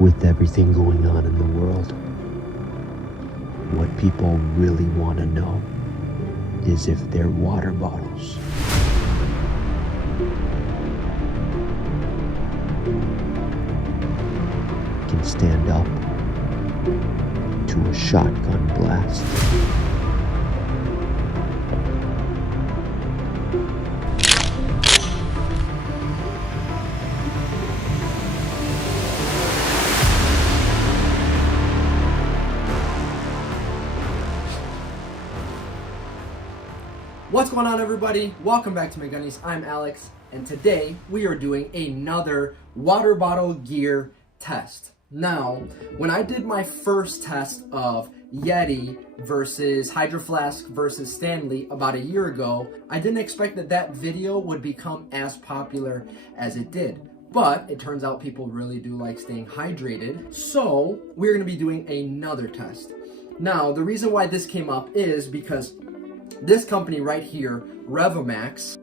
With everything going on in the world, what people really want to know is if their water bottles can stand up to a shotgun blast. What's going on, everybody? Welcome back to my Gunnies. I'm Alex, and today we are doing another water bottle gear test. Now, when I did my first test of Yeti versus Hydro Flask versus Stanley about a year ago, I didn't expect that video would become as popular as it did. But it turns out people really do like staying hydrated, so we're going to be doing another test. Now, the reason why this came up is because this company right here, Revomax,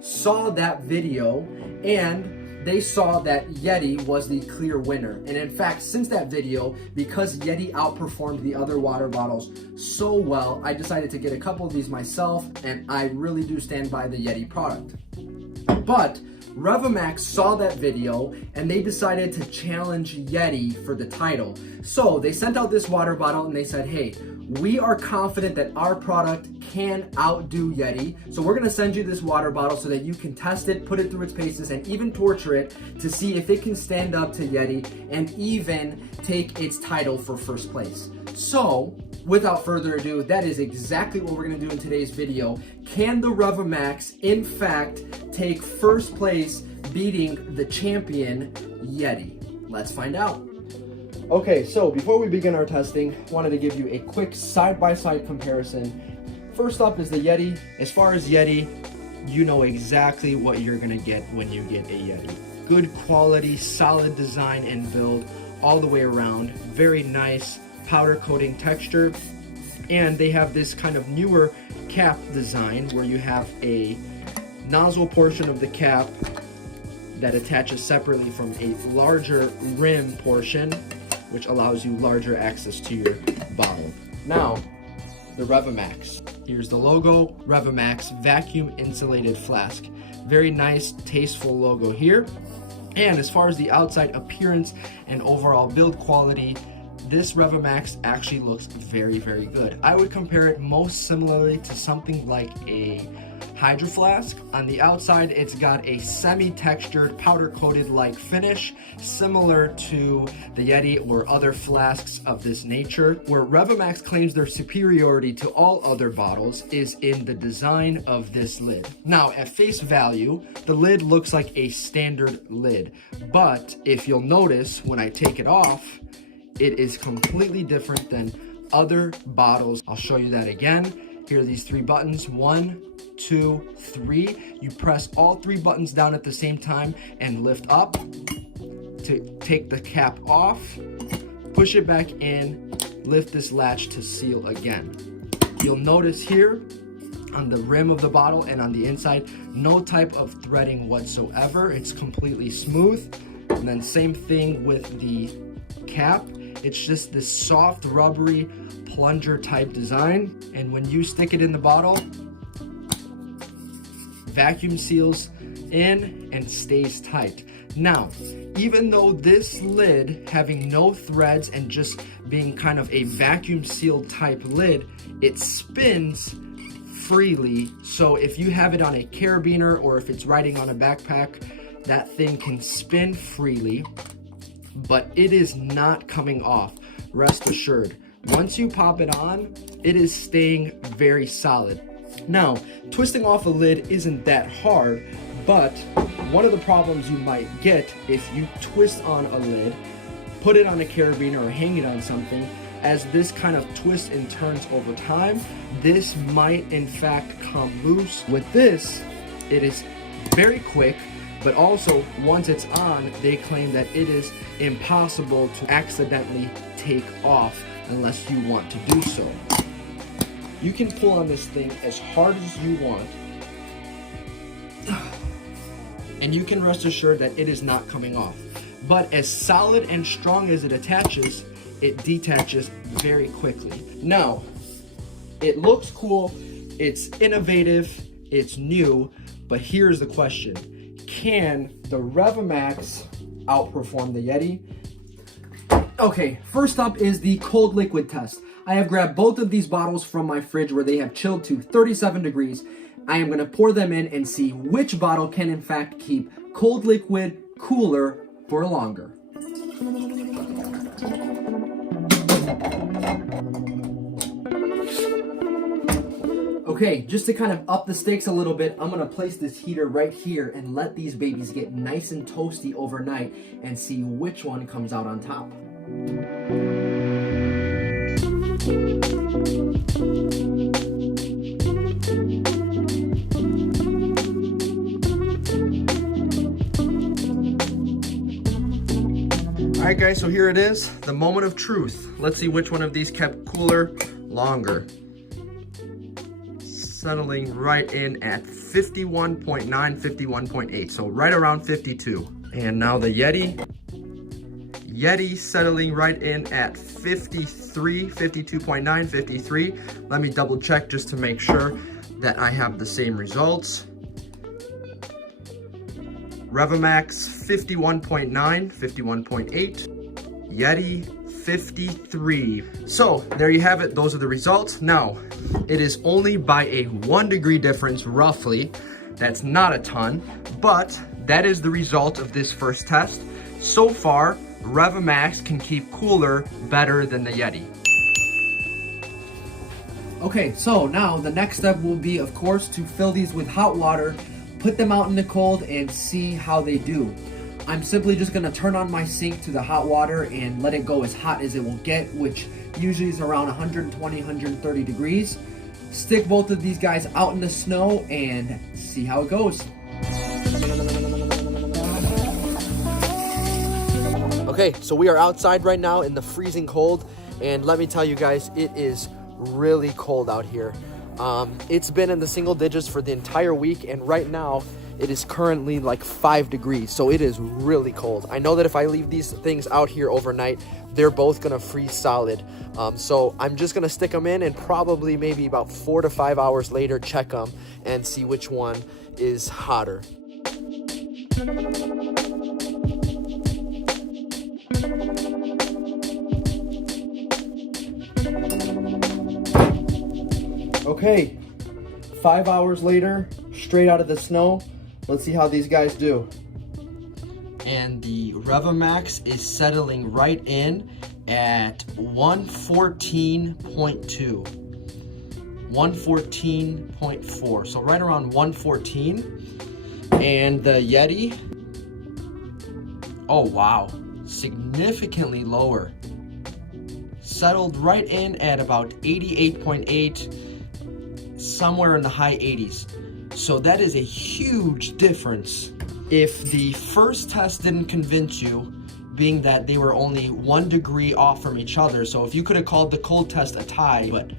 saw that video and they saw that Yeti was the clear winner. And in fact, since that video, because Yeti outperformed the other water bottles so well, I decided to get a couple of these myself, and I really do stand by the Yeti product. But Revomax saw that video and they decided to challenge Yeti for the title. So they sent out this water bottle and they said, hey, we are confident that our product can outdo Yeti. So we're gonna send you this water bottle so that you can test it, put it through its paces, and even torture it to see if it can stand up to Yeti and even take its title for first place. So, without further ado, that is exactly what we're gonna do in today's video. Can the Revomax, in fact, take first place, beating the champion, Yeti? Let's find out. Okay, so before we begin our testing, I wanted to give you a quick side-by-side comparison. First up is the Yeti. As far as Yeti, you know exactly what you're gonna get when you get a Yeti. Good quality, solid design and build all the way around. Very nice powder coating texture. And they have this kind of newer cap design where you have a nozzle portion of the cap that attaches separately from a larger rim portion, which allows you larger access to your bottle. Now, the Revomax. Here's the logo, Revomax vacuum insulated flask. Very nice, tasteful logo here. And as far as the outside appearance and overall build quality, this Revomax actually looks very, very good. I would compare it most similarly to something like a Hydro Flask. On the outside, it's got a semi-textured, powder-coated like finish, similar to the Yeti or other flasks of this nature. Where Revomax claims their superiority to all other bottles is in the design of this lid. Now, at face value, the lid looks like a standard lid, but if you'll notice, when I take it off, it is completely different than other bottles. I'll show you that again. Here are these three buttons, 1, 2, 3. You press all three buttons down at the same time and lift up to take the cap off, push it back in, lift this latch to seal again. You'll notice here on the rim of the bottle and on the inside, no type of threading whatsoever. It's completely smooth. And then same thing with the cap. It's just this soft, rubbery, plunger type design. And when you stick it in the bottle, vacuum seals in and stays tight. Now, even though this lid having no threads and just being kind of a vacuum sealed type lid, it spins freely. So if you have it on a carabiner or if it's riding on a backpack, that thing can spin freely, but it is not coming off. Rest assured. Once you pop it on, it is staying very solid. Now, twisting off a lid isn't that hard, but one of the problems you might get if you twist on a lid, put it on a carabiner or hang it on something, as this kind of twists and turns over time, this might in fact come loose. With this, it is very quick, but also once it's on, they claim that it is impossible to accidentally take off unless you want to do so. You can pull on this thing as hard as you want, and you can rest assured that it is not coming off. but as solid and strong as it attaches, it detaches very quickly. Now, it looks cool, it's innovative, it's new, but here's the question. Can the Revomax outperform the Yeti? Okay, first up is the cold liquid test. I have grabbed both of these bottles from my fridge where they have chilled to 37 degrees. I am gonna pour them in and see which bottle can in fact keep cold liquid cooler for longer. Okay, just to kind of up the stakes a little bit, I'm gonna place this heater right here and let these babies get nice and toasty overnight and see which one comes out on top. Alright guys, so here it is, the moment of truth. Let's see which one of these kept cooler longer. Settling right in at 51.9, 51.8, so right around 52. And now the Yeti settling right in at 53, 52.9, 53. Let me double check just to make sure that I have the same results. Revomax 51.9, 51.8, Yeti 53. So there you have it, those are the results. Now, it is only by a 1 degree difference roughly. That's not a ton, but that is the result of this first test. So far, Revomax can keep cooler better than the Yeti. Okay, so now the next step will be, of course, to fill these with hot water, put them out in the cold, and see how they do. I'm simply just gonna turn on my sink to the hot water and let it go as hot as it will get, which usually is around 120, 130 degrees. Stick both of these guys out in the snow and see how it goes. Okay, so we are outside right now in the freezing cold, and let me tell you guys, it is really cold out here. It's been in the single digits for the entire week, and right now it is currently like 5 degrees, so it is really cold. I know that if I leave these things out here overnight, they're both gonna freeze solid. So I'm just gonna stick them in and probably maybe about 4 to 5 hours later check them and see which one is hotter. Okay, 5 hours later, straight out of the snow. Let's see how these guys do. And the Revomax is settling right in at 114.2. 114.4, so right around 114. And the Yeti, oh wow, significantly lower. Settled right in at about 88.8, somewhere in the high 80s. So that is a huge difference. If the first test didn't convince you, being that they were only 1 degree off from each other, so if you could have called the cold test a tie, but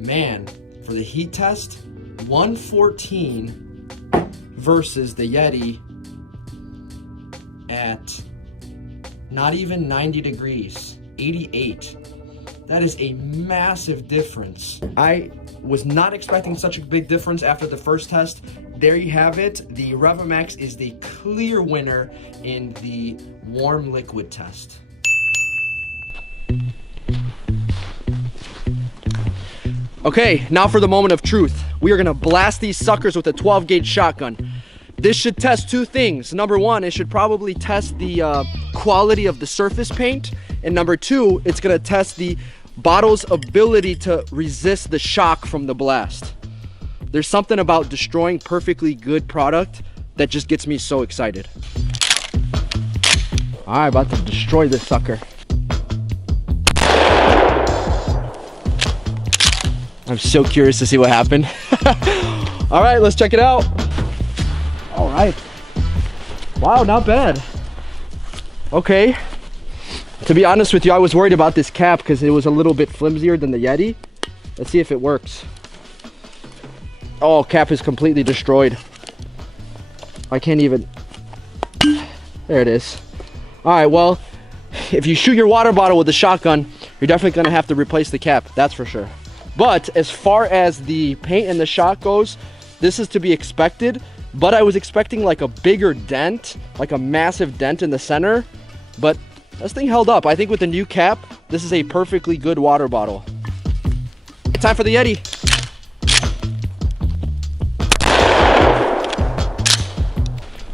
man, for the heat test, 114 versus the Yeti at not even 90 degrees, 88. That is a massive difference. I was not expecting such a big difference after the first test. There you have it. The Revomax is the clear winner in the warm liquid test. Okay, now for the moment of truth. We are gonna blast these suckers with a 12 gauge shotgun. This should test 2 things. Number 1, it should probably test the quality of the surface paint. And number 2, it's gonna test the bottle's ability to resist the shock from the blast. There's something about destroying perfectly good product that just gets me so excited. All right, about to destroy this sucker. I'm so curious to see what happened. All right, let's check it out. All right. Wow, not bad. Okay. To be honest with you, I was worried about this cap because it was a little bit flimsier than the Yeti. Let's see if it works. Oh, cap is completely destroyed. I can't even. There it is. All right, well, if you shoot your water bottle with a shotgun, you're definitely gonna have to replace the cap, that's for sure. But as far as the paint and the shot goes, this is to be expected, but I was expecting like a bigger dent, like a massive dent in the center, but this thing held up. I think with the new cap, this is a perfectly good water bottle. Time for the Yeti.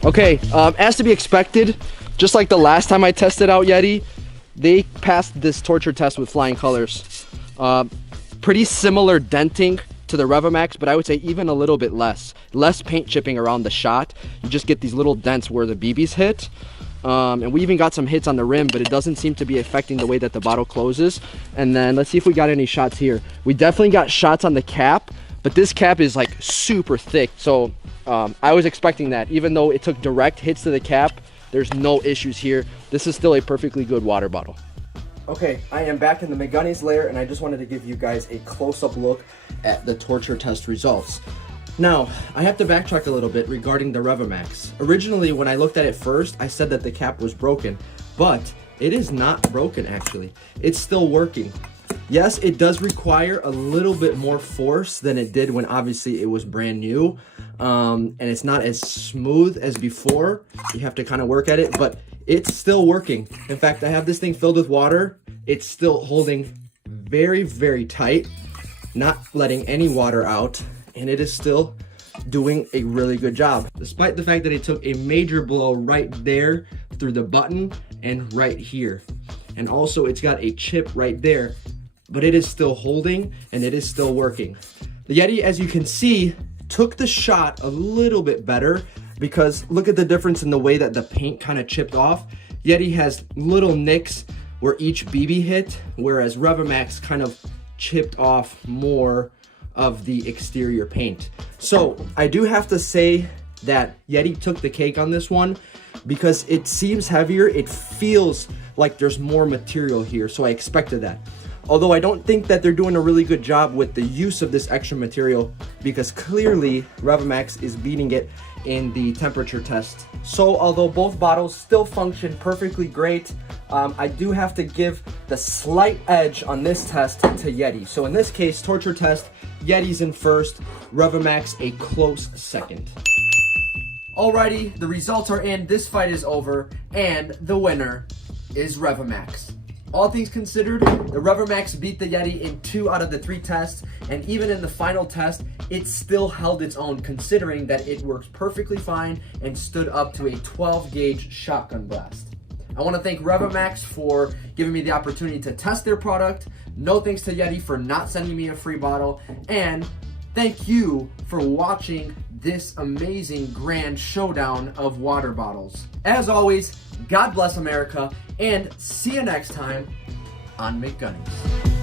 Okay, as to be expected, just like the last time I tested out Yeti, they passed this torture test with flying colors. Pretty similar denting to the Revomax, but I would say even a little bit less. Less paint chipping around the shot. You just get these little dents where the BBs hit. And we even got some hits on the rim, but it doesn't seem to be affecting the way that the bottle closes. And then let's see if we got any shots here. We definitely got shots on the cap, but this cap is like super thick. So I was expecting that. Even though it took direct hits to the cap, there's no issues here. This is still a perfectly good water bottle. Okay, I am back in the McGunnies lair, and I just wanted to give you guys a close-up look at the torture test results. Now, I have to backtrack a little bit regarding the Revomax. Originally, when I looked at it first, I said that the cap was broken, but it is not broken actually. It's still working. Yes, it does require a little bit more force than it did when obviously it was brand new, and it's not as smooth as before. You have to kind of work at it, but it's still working. In fact, I have this thing filled with water. It's still holding very, very tight, not letting any water out, and it is still doing a really good job. Despite the fact that it took a major blow right there through the button and right here. And also it's got a chip right there, but it is still holding and it is still working. The Yeti, as you can see, took the shot a little bit better because look at the difference in the way that the paint kind of chipped off. Yeti has little nicks where each BB hit, whereas Revomax kind of chipped off more of the exterior paint. So I do have to say that Yeti took the cake on this one because it seems heavier. It feels like there's more material here, so I expected that. Although I don't think that they're doing a really good job with the use of this extra material because clearly Revomax is beating it in the temperature test. So although both bottles still function perfectly great, I do have to give the slight edge on this test to Yeti. So in this case, torture test, Yeti's in first, Revomax a close second. Alrighty, the results are in, this fight is over, and the winner is Revomax. All things considered, the Revomax beat the Yeti in 2 out of the 3 tests, and even in the final test, it still held its own considering that it works perfectly fine and stood up to a 12 gauge shotgun blast. I want to thank Revomax for giving me the opportunity to test their product. No thanks to Yeti for not sending me a free bottle, and thank you for watching this amazing grand showdown of water bottles. As always, God bless America, and see you next time on McGunnies.